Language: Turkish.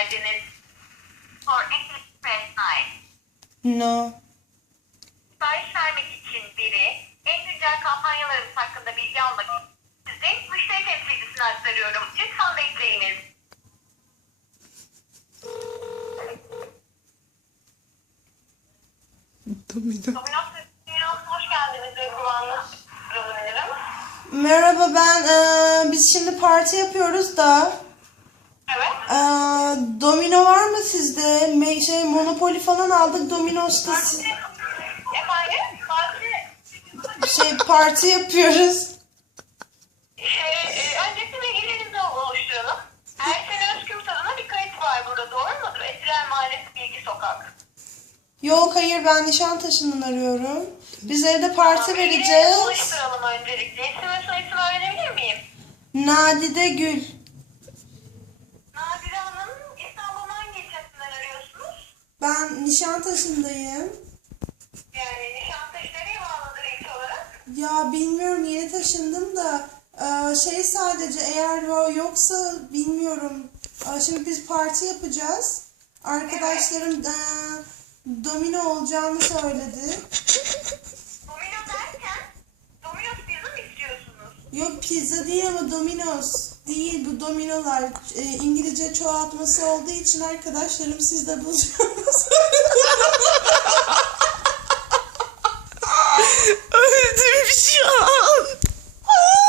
geldiniz. For Express Night. No. Sipariş vermek için biri, en güncel kampanyalarımız hakkında bilgi almak için sizi müşteri temsilcisine aktarıyorum. Lütfen bekleyiniz. Domino. Domino's hoş geldiniz. Merhaba ben eee, biz şimdi parti yapıyoruz da domino var mı sizde? Me- şey Monopoly falan aldık Domino's'ta Efendim? Parti şey parti yapıyoruz. Şey, e, öncelikle bilgilerinizi oluşturalım. Ersen Özgür adına bir kayıt var burada doğru mudur? Etiler Mahallesi Bilgi Sokak. Yok hayır ben Nişantaşı'ndan arıyorum. Biz evde parti Bilgilerinizi vereceğiz. oluşturalım öncelikle. İsim ve soyisim öğrenebilir miyim? Nadide Gül. Ben Nişantaşı'ndayım. Yani Nişantaşı nereye bağlıdır ilk olarak? Ya bilmiyorum yeni taşındım da eee, şey sadece eğer yoksa bilmiyorum. Eee, Şimdi biz parti yapacağız. Arkadaşlarım eee, domino olacağını söyledi. Domino derken, Domino's pizza mı istiyorsunuz? Yok pizza değil ama Domino's değil bu dominolar Eee, İngilizce çoğaltması olduğu için arkadaşlarım siz de bulacağını söyledi.